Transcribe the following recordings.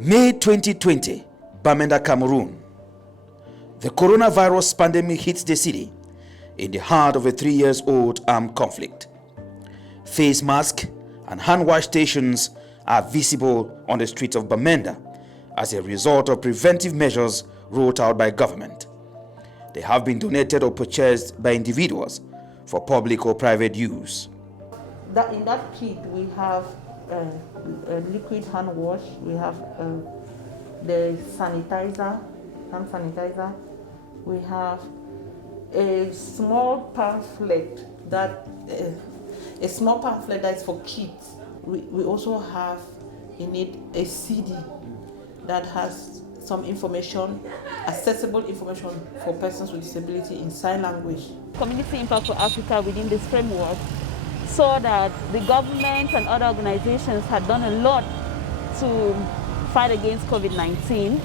May 2020, Bamenda Cameroon. The coronavirus pandemic hits the city in the heart of a 3-year-old armed conflict. Face masks and hand wash stations are visible on the streets of Bamenda as a result of preventive measures rolled out by government. They have been donated or purchased by individuals for public or private use. In that kit, we have a liquid hand wash, we have the sanitizer, hand sanitizer, we have a small pamphlet that is for kids. We also have in it a CD that has some information, accessible information for persons with disability in sign language. Community Impact for Africa within this framework saw that the government and other organizations had done a lot to fight against COVID-19,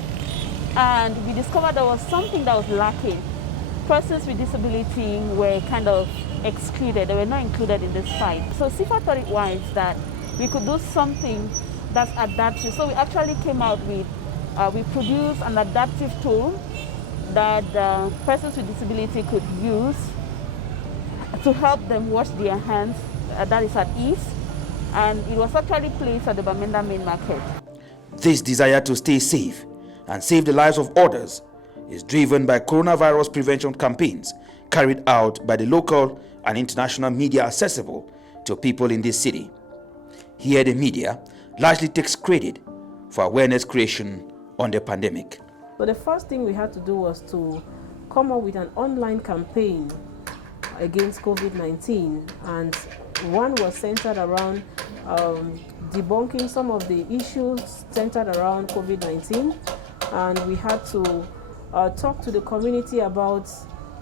and we discovered there was something that was lacking. Persons with disability were kind of excluded, they were not included in this fight. So CIFA thought it wise that we could do something that's adaptive. So we actually came out with, we produced an adaptive tool that persons with disability could use to help them wash their hands, that is at ease, and it was actually placed at the Bamenda main market. This desire to stay safe and save the lives of others is driven by coronavirus prevention campaigns carried out by the local and international media accessible to people in this city. Here the media largely takes credit for awareness creation on the pandemic. So the first thing we had to do was to come up with an online campaign against COVID-19, and one was centered around debunking some of the issues centered around COVID-19, and we had to talk to the community about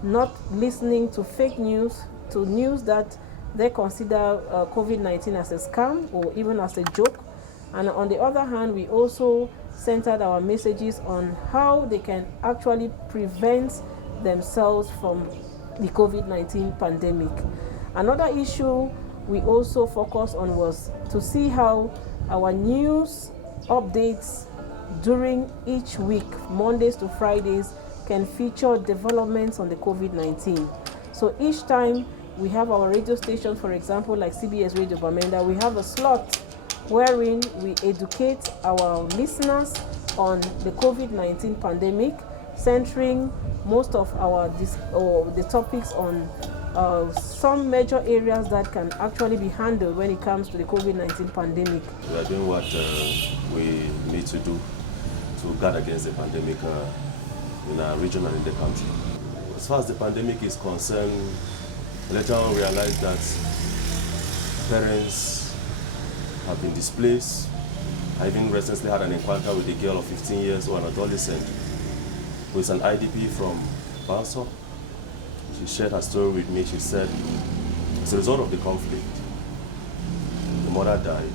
not listening to fake news, to news that they consider COVID-19 as a scam or even as a joke. And on the other hand, we also centered our messages on how they can actually prevent themselves from the COVID-19 pandemic. Another issue we also focused on was to see how our news updates during each week, Mondays to Fridays, can feature developments on the COVID-19. So each time we have our radio station, for example, like CBS Radio Bamenda, we have a slot wherein we educate our listeners on the COVID-19 pandemic, centering most of the topics on some major areas that can actually be handled when it comes to the COVID-19 pandemic. We are doing what we need to do to guard against the pandemic in our region and in the country. As far as the pandemic is concerned, later on realized that parents have been displaced. I even recently had an encounter with a girl of 15 years old, an adolescent, who is an IDP from Banso. She shared her story with me. She said, as a result of the conflict, the mother died.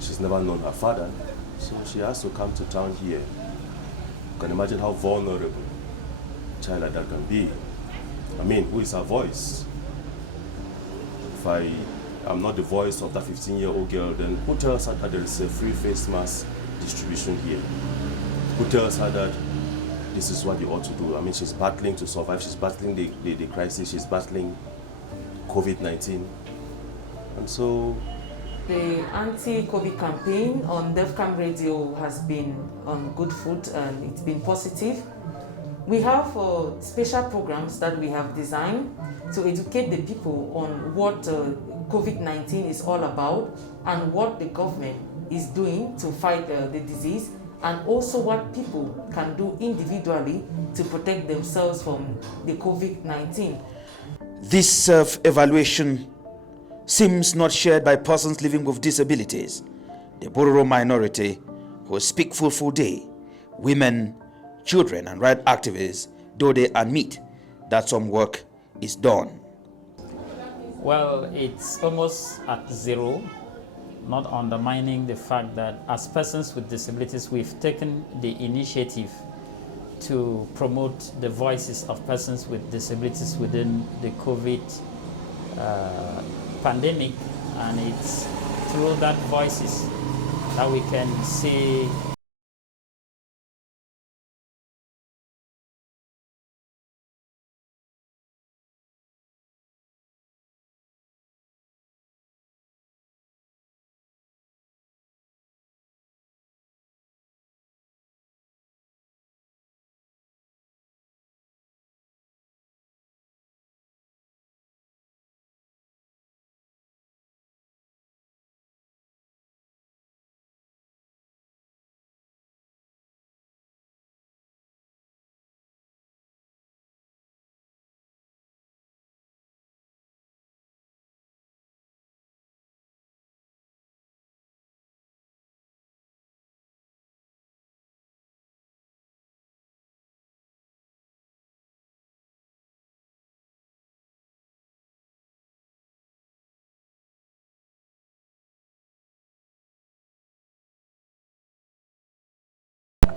She's never known her father, so she has to come to town here. You can imagine how vulnerable a child like that can be. I mean, who is her voice? If I am not the voice of that 15-year-old girl, then who tells her that there is a free face mask distribution here? Who tells her that this is what you ought to do? I mean, she's battling to survive. She's battling the crisis. She's battling COVID-19. And so the anti-COVID campaign on DEFCAM Radio has been on good foot, and it's been positive. We have special programs that we have designed to educate the people on what COVID-19 is all about and what the government is doing to fight the disease, and also what people can do individually to protect themselves from the COVID-19. This self-evaluation seems not shared by persons living with disabilities, the Bororo minority who speak full day, women, children and right activists, though they admit that some work is done. Well, it's almost at zero, not undermining the fact that as persons with disabilities, we've taken the initiative to promote the voices of persons with disabilities within the COVID pandemic, and it's through that voices that we can see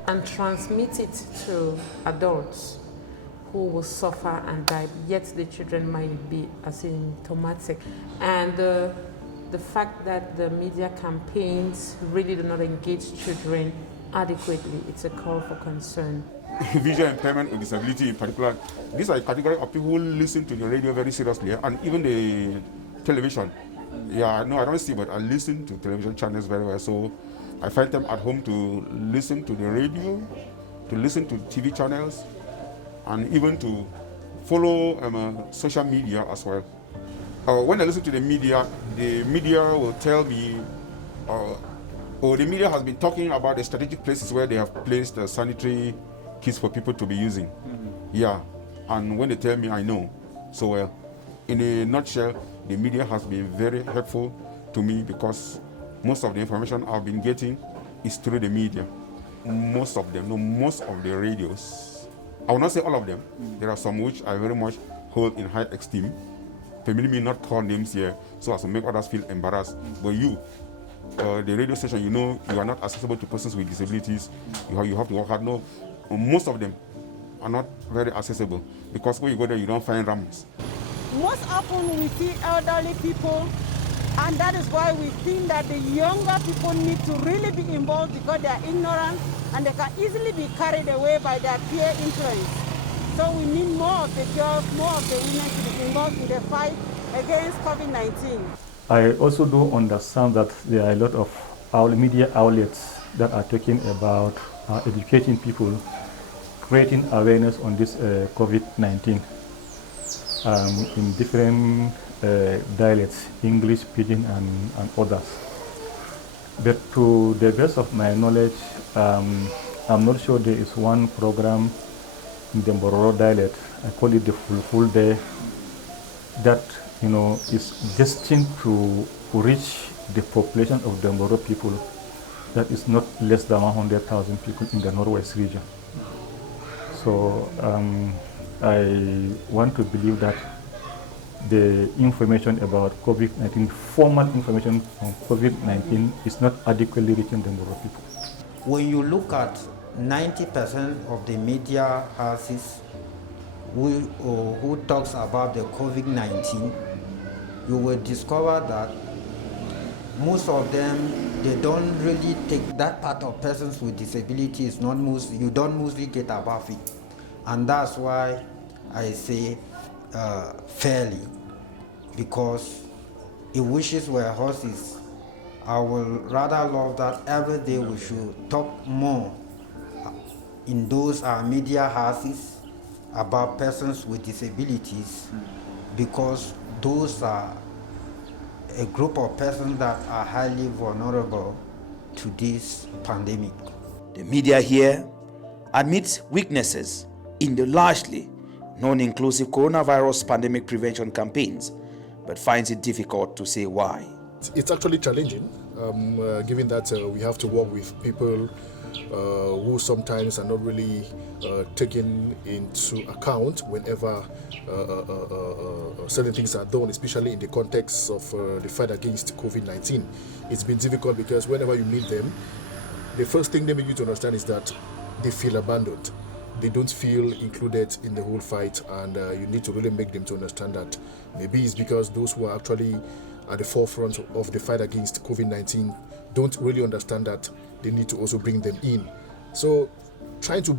and transmit it to adults who will suffer and die, yet the children might be asymptomatic. And the fact that the media campaigns really do not engage children adequately, it's a call for concern. Visual impairment or disability in particular, these are a category of people who listen to the radio very seriously, and even the television. Yeah, no, I don't see, but I listen to television channels very well. So I find them at home to listen to the radio, to listen to TV channels, and even to follow social media as well. When I listen to the media will tell me, the media has been talking about the strategic places where they have placed sanitary kits for people to be using. Yeah, and when they tell me, I know. So in a nutshell, the media has been very helpful to me because most of the information I've been getting is through the media. Most of them, no, most of the radios. I will not say all of them. There are some which I very much hold in high esteem. Permit me not call names here so as to make others feel embarrassed. But you, the radio station, you know, you are not accessible to persons with disabilities. You have to work hard. No, most of them are not very accessible because when you go there, you don't find ramps. Most often we see elderly people, and that is why we think that the younger people need to really be involved because they are ignorant and they can easily be carried away by their peer influence. So we need more of the girls, more of the women to be involved in the fight against COVID-19. I also do understand that there are a lot of media outlets that are talking about educating people, creating awareness on this COVID-19 in different dialects, English, Pidgin, and others. But to the best of my knowledge, I'm not sure there is one program in the Mbororo dialect, I call it the full day, that is destined to reach the population of the Mbororo people that is not less than 100,000 people in the Northwest region. So I want to believe that the information about COVID-19, formal information on COVID-19 is not adequately reaching the Mbororo people. When you look at 90% of the media houses who talks about the COVID-19, you will discover that most of them, they don't really take that part of persons with disabilities. You don't mostly get above it. And that's why I say fairly, because if wishes were horses, I would rather love that every day we should talk more in those media houses about persons with disabilities, because those are a group of persons that are highly vulnerable to this pandemic. The media here admits weaknesses in the largely non-inclusive coronavirus pandemic prevention campaigns, but finds it difficult to say why. It's actually challenging, given that we have to work with people who sometimes are not really taken into account whenever certain things are done, especially in the context of the fight against COVID-19. It's been difficult because whenever you meet them, the first thing they make you to understand is that they feel abandoned. They don't feel included in the whole fight, and you need to really make them to understand that maybe it's because those who are actually at the forefront of the fight against COVID-19 don't really understand that they need to also bring them in. So trying to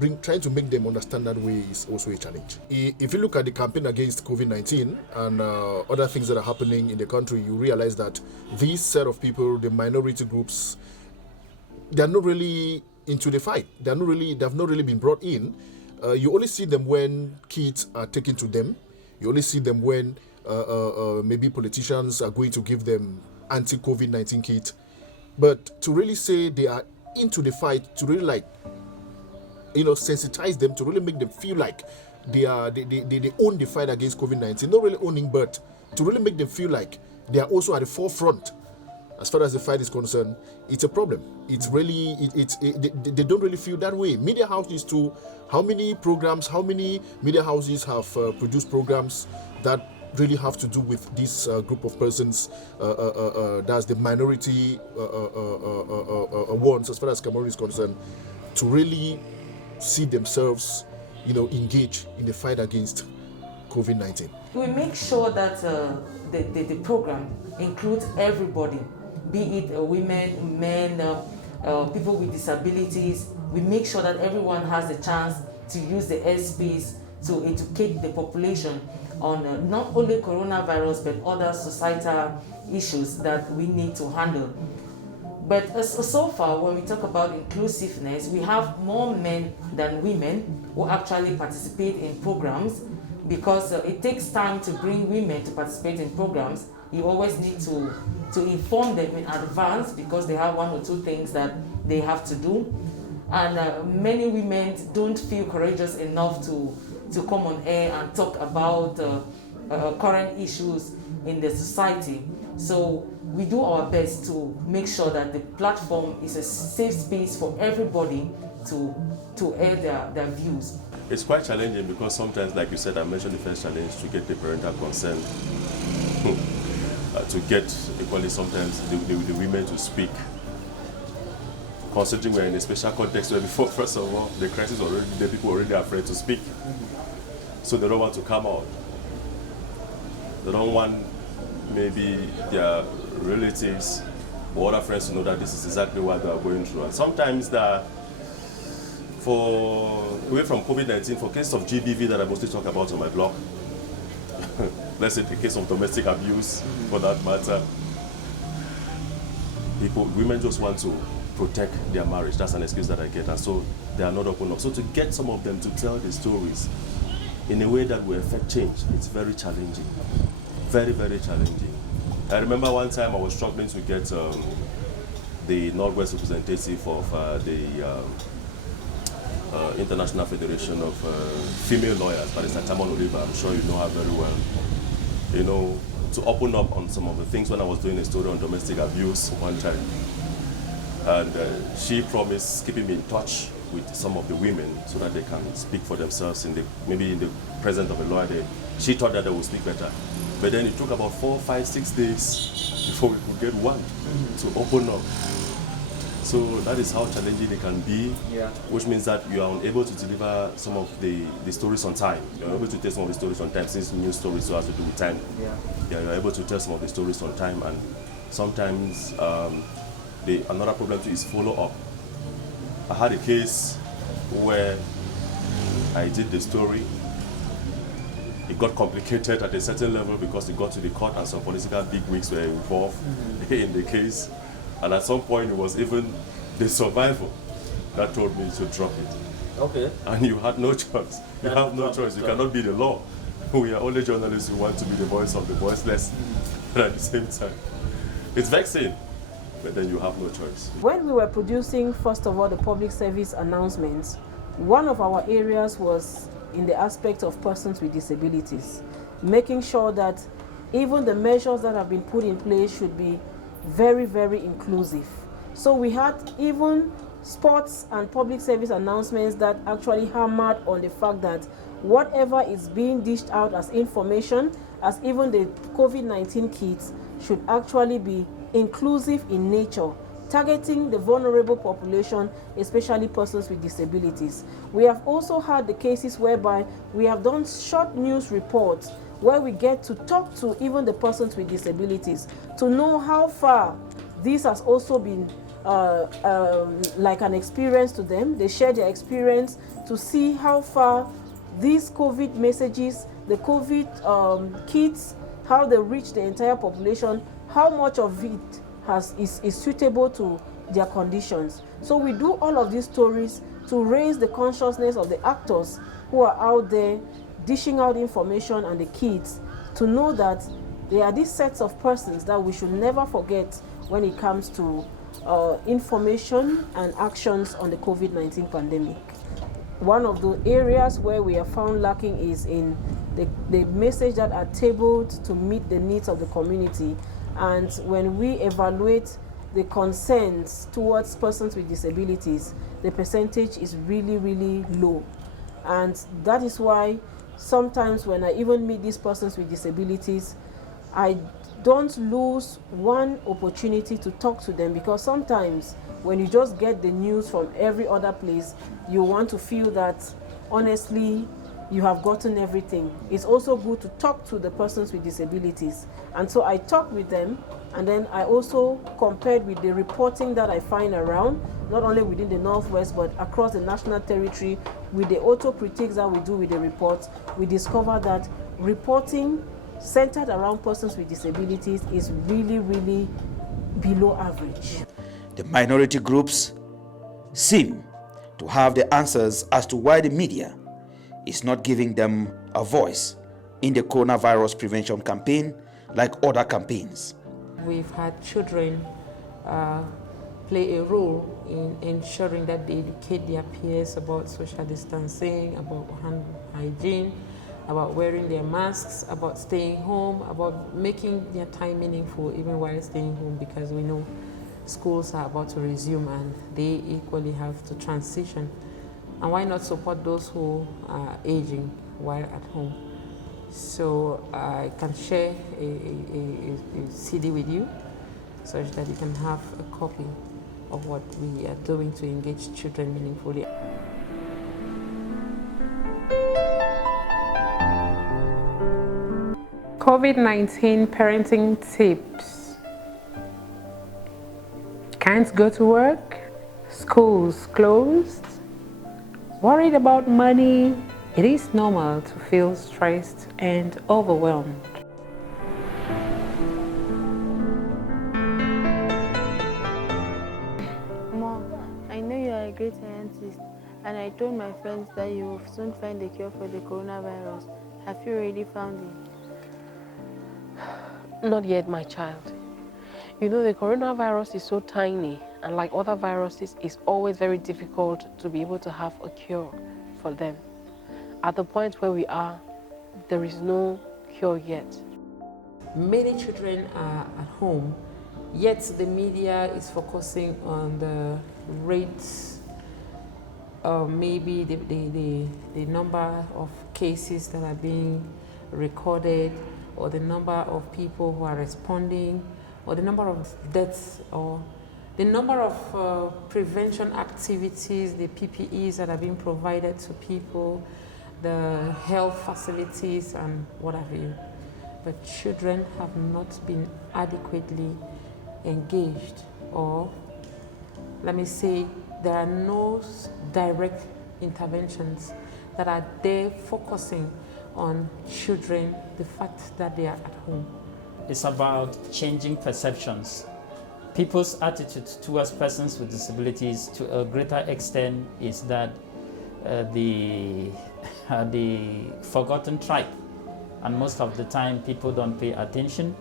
make them understand that way is also a challenge. If you look at the campaign against COVID-19 and other things that are happening in the country, you realize that these set of people, the minority groups, they're not really into the fight. They've not really been brought in. You only see them when kids are taken to them. You only see them when maybe politicians are going to give them anti-COVID-19 kit. But to really say they are into the fight, to really sensitize them, to really make them feel like they own the fight against COVID-19, not really owning, but to really make them feel like they are also at the forefront as far as the fight is concerned, it's a problem. It's really, they don't really feel that way. Media houses too, how many media houses have produced programs that really have to do with this group of persons, that's the minority ones as far as Cameroon is concerned, to really see themselves, engage in the fight against COVID-19. We make sure that the program includes everybody, be it women, men, people with disabilities. We make sure that everyone has a chance to use the airspace to educate the population on not only coronavirus but other societal issues that we need to handle. But so far, when we talk about inclusiveness, we have more men than women who actually participate in programs, because it takes time to bring women to participate in programs. You always need to inform them in advance, because they have one or two things that they have to do. And many women don't feel courageous enough to come on air and talk about current issues in the society. So we do our best to make sure that the platform is a safe space for everybody to air their views. It's quite challenging because sometimes, like you said, I mentioned the first challenge, to get the parental consent, to get equally sometimes the women to speak. Considering we're in a special context where before, first of all, the crisis already, the people already are afraid to speak. So they don't want to come out. They don't want maybe their relatives or other friends to know that this is exactly what they are going through. And sometimes away from COVID-19, for cases of GBV that I mostly talk about on my blog, let's say the case of domestic abuse, for that matter, women just want to protect their marriage. That's an excuse that I get, and so they are not open up. So to get some of them to tell the stories in a way that will affect change, it's very challenging. Very, very challenging. I remember one time I was struggling to get the Northwest representative of the International Federation of Female Lawyers, Barrister Tamon Oliver. I'm sure you know her very well. To open up on some of the things when I was doing a story on domestic abuse one time. And she promised keeping me in touch with some of the women so that they can speak for themselves maybe in the presence of a lawyer. She thought that they would speak better. But then it took about 4, 5, 6 days before we could get one to open up. So that is how challenging it can be, which means that you are unable to deliver some of the stories on time. You're able to tell some of the stories on time, since news stories so has to do with time. You're able to tell some of the stories on time, and sometimes another problem too is follow-up. I had a case where I did the story. It got complicated at a certain level because it got to the court and some political bigwigs were involved in the case. And at some point, it was even the survivor that told me to drop it. Okay. And you had no choice. You have no choice. You cannot be the law. We are only journalists who want to be the voice of the voiceless. But at the same time, it's vexing. But then you have no choice. When we were producing, first of all, the public service announcements, one of our areas was in the aspect of persons with disabilities, making sure that even the measures that have been put in place should be very, very inclusive. So we had even sports and public service announcements that actually hammered on the fact that whatever is being dished out as information, as even the COVID-19 kits, should actually be inclusive in nature, targeting the vulnerable population, especially persons with disabilities. We have also had the cases whereby we have done short news reports where we get to talk to even the persons with disabilities to know how far this has also been like an experience to them. They share their experience to see how far these COVID messages, the COVID kits, how they reach the entire population, how much of it is suitable to their conditions. So we do all of these stories to raise the consciousness of the actors who are out there dishing out information and the kids to know that there are these sets of persons that we should never forget when it comes to information and actions on the COVID-19 pandemic. One of the areas where we are found lacking is in the message that are tabled to meet the needs of the community. And when we evaluate the concerns towards persons with disabilities, the percentage is really, really low. And that is why sometimes when I even meet these persons with disabilities, I don't lose one opportunity to talk to them, because sometimes when you just get the news from every other place, you want to feel that honestly you have gotten everything. It's also good to talk to the persons with disabilities. And so I talk with them, and then I also compared with the reporting that I find around, not only within the Northwest, but across the national territory, with the auto-critiques that we do with the reports. We discover that reporting centered around persons with disabilities is really, really below average. The minority groups seem to have the answers as to why the media is not giving them a voice in the coronavirus prevention campaign like other campaigns. We've had children play a role in ensuring that they educate their peers about social distancing, about hand hygiene, about wearing their masks, about staying home, about making their time meaningful even while staying home, because we know schools are about to resume and they equally have to transition. And why not support those who are aging while at home? So I can share a CD with you such that you can have a copy of what we are doing to engage children meaningfully. COVID-19 parenting tips. Can't go to work, schools closed, worried about money. It is normal to feel stressed and overwhelmed. Mom, I know you are a great scientist, and I told my friends that you will soon find a cure for the coronavirus. Have you already found it? Not yet, my child. You know, the coronavirus is so tiny, and like other viruses, it's always very difficult to be able to have a cure for them. At the point where we are, there is no cure yet. Many children are at home, yet the media is focusing on the rates, maybe the number of cases that are being recorded, or the number of people who are responding, or the number of deaths, or the number of prevention activities, the PPEs that are being provided to people, the health facilities and what have you. But children have not been adequately engaged, or let me say, there are no direct interventions that are there focusing on children, the fact that they are at home. It's about changing perceptions. People's attitude towards persons with disabilities to a greater extent is that the forgotten tribe, and most of the time people don't pay attention,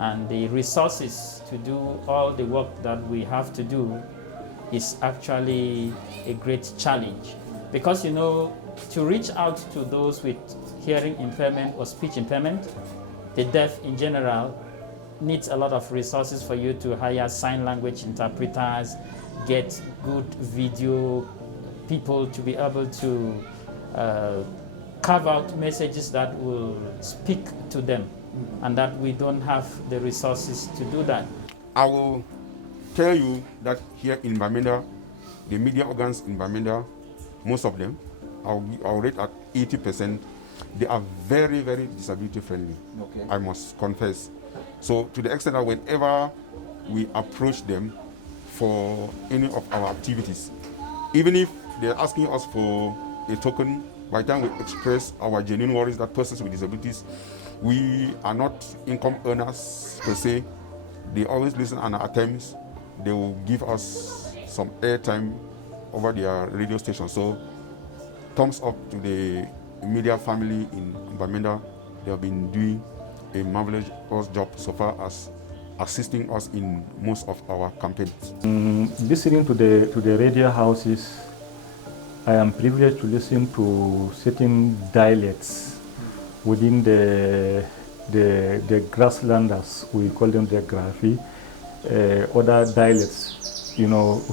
and the resources to do all the work that we have to do is actually a great challenge, because you know, to reach out to those with hearing impairment or speech impairment, the deaf in general, needs a lot of resources for you to hire sign language interpreters, get good video people to be able to carve out messages that will speak to them, and that we don't have the resources to do that. I will tell you that here in Bamenda, the media organs in Bamenda, most of them, I'll rate at 80%, they are very, very disability friendly. Okay. I must confess. So to the extent that whenever we approach them for any of our activities, even if they're asking us for a token, by the time we express our genuine worries that persons with disabilities, we are not income earners per se. They always listen, and at times they will give us some airtime over their radio station. So thumbs up to the media family in Bamenda. They have been doing a marvelous job so far as assisting us in most of our campaigns. Listening to the radio houses, I am privileged to listen to certain dialects within the grasslanders, we call them the Grafi, other dialects,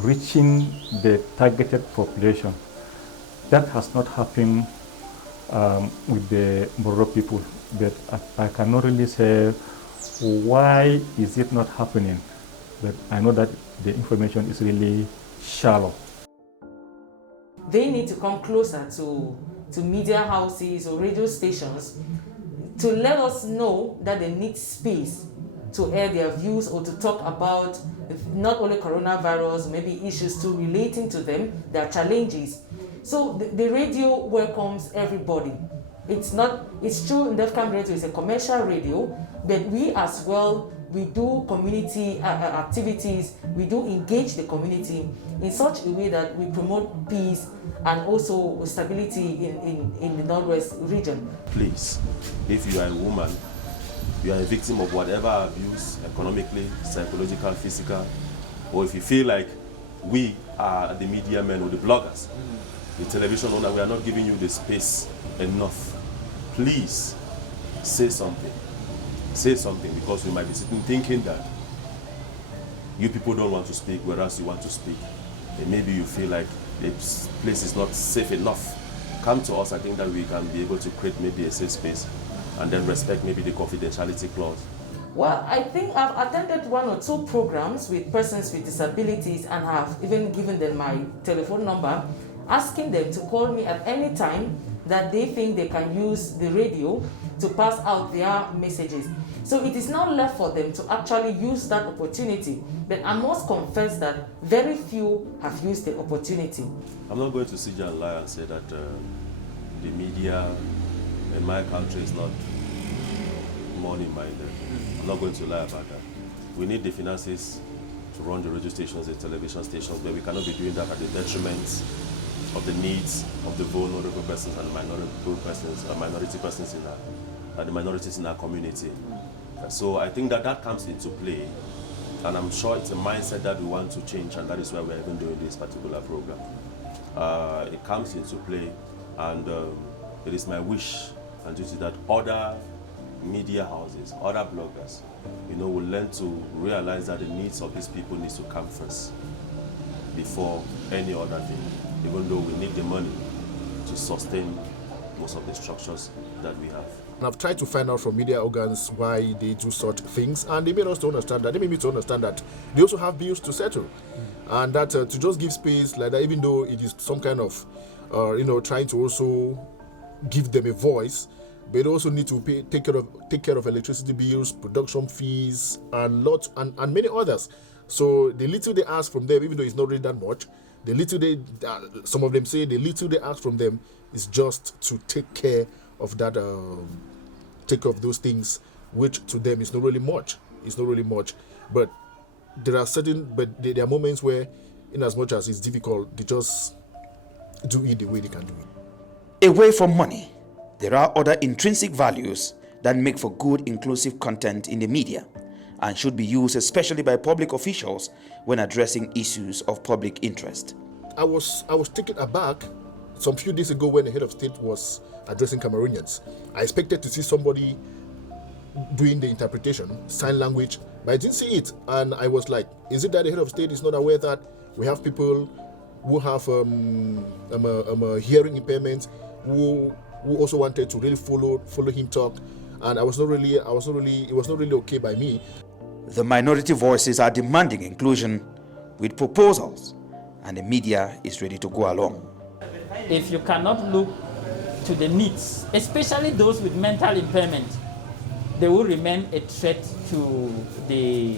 reaching the targeted population. That has not happened with the Moro people, but I cannot really say why is it not happening, but I know that the information is really shallow. They need to come closer to media houses or radio stations to let us know that they need space to air their views or to talk about not only coronavirus, maybe issues too relating to them, their challenges. So the radio welcomes everybody. It's true, Defcam Radio is a commercial radio, but we as well, we do community activities, we do engage the community in such a way that we promote peace and also stability in the Northwest region. Please, if you are a woman, you are a victim of whatever abuse, economically, psychological, physical, or if you feel like we are the media men or the bloggers, the television owner, we are not giving you the space enough, please say something. Say something, because we might be sitting thinking that you people don't want to speak, whereas you want to speak. And maybe you feel like the place is not safe enough. Come to us. I think that we can be able to create maybe a safe space and then respect maybe the confidentiality clause. Well, I think I've attended 1 or 2 programs with persons with disabilities and have even given them my telephone number, asking them to call me at any time that they think they can use the radio to pass out their messages. So it is not left for them to actually use that opportunity. But I must confess that very few have used the opportunity. I'm not going to sit here and lie and say that the media in my country is not money-minded. I'm not going to lie about that. We need the finances to run the radio stations, the television stations, but we cannot be doing that at the detriment of the needs of the vulnerable persons and the minority persons in the minorities in our community. So I think that comes into play, and I'm sure it's a mindset that we want to change, and that is why we're even doing this particular program. It comes into play, and it is my wish and duty that other media houses, other bloggers, will learn to realize that the needs of these people needs to come first before any other thing, even though we need the money to sustain most of the structures that we have. And I've tried to find out from media organs why they do such things, and they made us to understand that. They made me to understand that they also have bills to settle, and that to just give space like that, even though it is some kind of, trying to also give them a voice, but they also need to take care of electricity bills, production fees, and many others. So the little they ask from them, even though it's not really that much, the little some of them say the little they ask from them is just to take care of that, take care of those things, which to them is not really much. It's not really much, but there are moments where, in as much as it's difficult, they just do it the way they can do it. Away from money, there are other intrinsic values that make for good inclusive content in the media and should be used especially by public officials when addressing issues of public interest. I was taken aback some few days ago when the head of state was addressing Cameroonians. I expected to see somebody doing the interpretation, sign language, but I didn't see it. And I was like, is it that the head of state is not aware that we have people who have hearing impairment who also wanted to really follow him talk? And it was not really okay by me. The minority voices are demanding inclusion with proposals, and the media is ready to go along. If you cannot look to the needs, especially those with mental impairment, they will remain a threat to the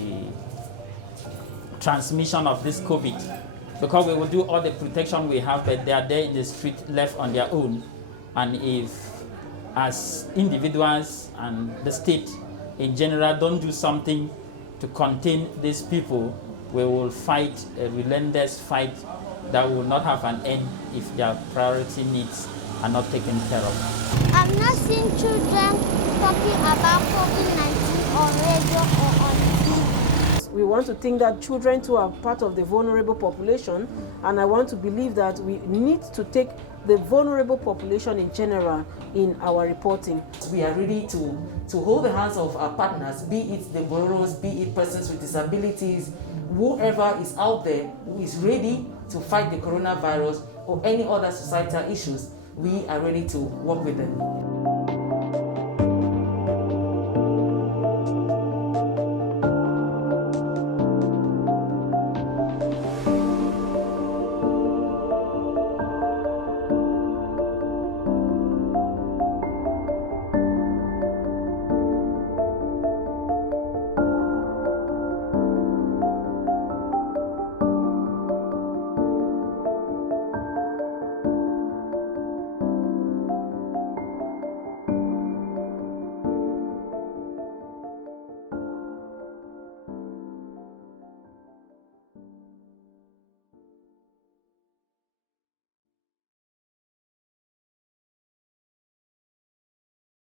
transmission of this COVID, because we will do all the protection we have, but they are there in the street left on their own. And if, as individuals and the state in general, don't do something to contain these people, we will fight a relentless fight that will not have an end if their priority needs are not taken care of. I've not seen children talking about COVID-19 on radio or on TV. We want to think that children too are part of the vulnerable population, and I want to believe that we need to take the vulnerable population in general in our reporting. We are ready to hold the hands of our partners, be it the borrowers, be it persons with disabilities, whoever is out there who is ready to fight the coronavirus or any other societal issues. We are ready to work with them.